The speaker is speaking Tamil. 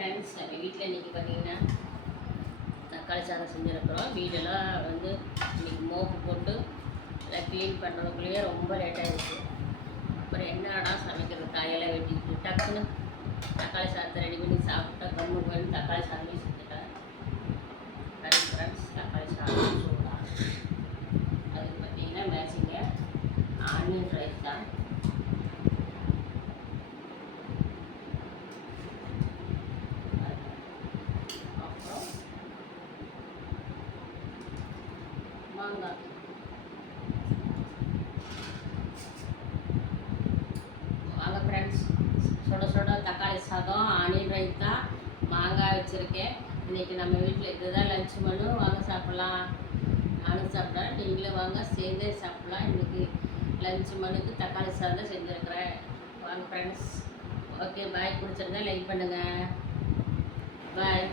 ஃப்ரெண்ட்ஸ், நம்ம வீட்டில் இன்றைக்கி பார்த்திங்கன்னா தக்காளி சாதம் செஞ்சுருக்குறோம். வீடெல்லாம் வந்து இன்றைக்கி மோப்பு போட்டு எல்லாம் க்ளீன் பண்ணுறதுக்குள்ளேயே ரொம்ப லேட்டாகிடுச்சு. அப்புறம் என்னடா சமைக்கிறது, காயெல்லாம் வெட்டிக்கிட்டு டக்குன்னு தக்காளி சாதத்தை ரெடி பண்ணி சாப்பிட்டா கம்மு போய் தக்காளி சாதமே செஞ்சுட்டேன். ஃப்ரெண்ட்ஸ், தக்காளி சாதம் சூடா அதுக்கு பார்த்திங்கன்னா மேட்சிங்க ஆனியன் ரைஸ் தான். மாங்காய் வாங்க ஃப்ரெண்ட்ஸ், சுட சுட தக்காளி சாதம் ஆனியன் ரைஸ் தான், மாங்காய் வச்சுருக்கேன். இன்றைக்கி நம்ம வீட்டில் இதுதான் லஞ்ச் மெனு. வாங்க சாப்பிட்லாம். நானும் சாப்பிட்றேன், நீங்களும் வாங்க சேர்ந்தே சாப்பிட்லாம். இன்றைக்கி லஞ்ச் மெனுக்கு தக்காளி சாதம் செஞ்சுருக்கிறேன். வாங்க ஃப்ரெண்ட்ஸ். ஓகே, பாய். பிடிச்சிருந்தா லைக் பண்ணுங்கள். பாய்.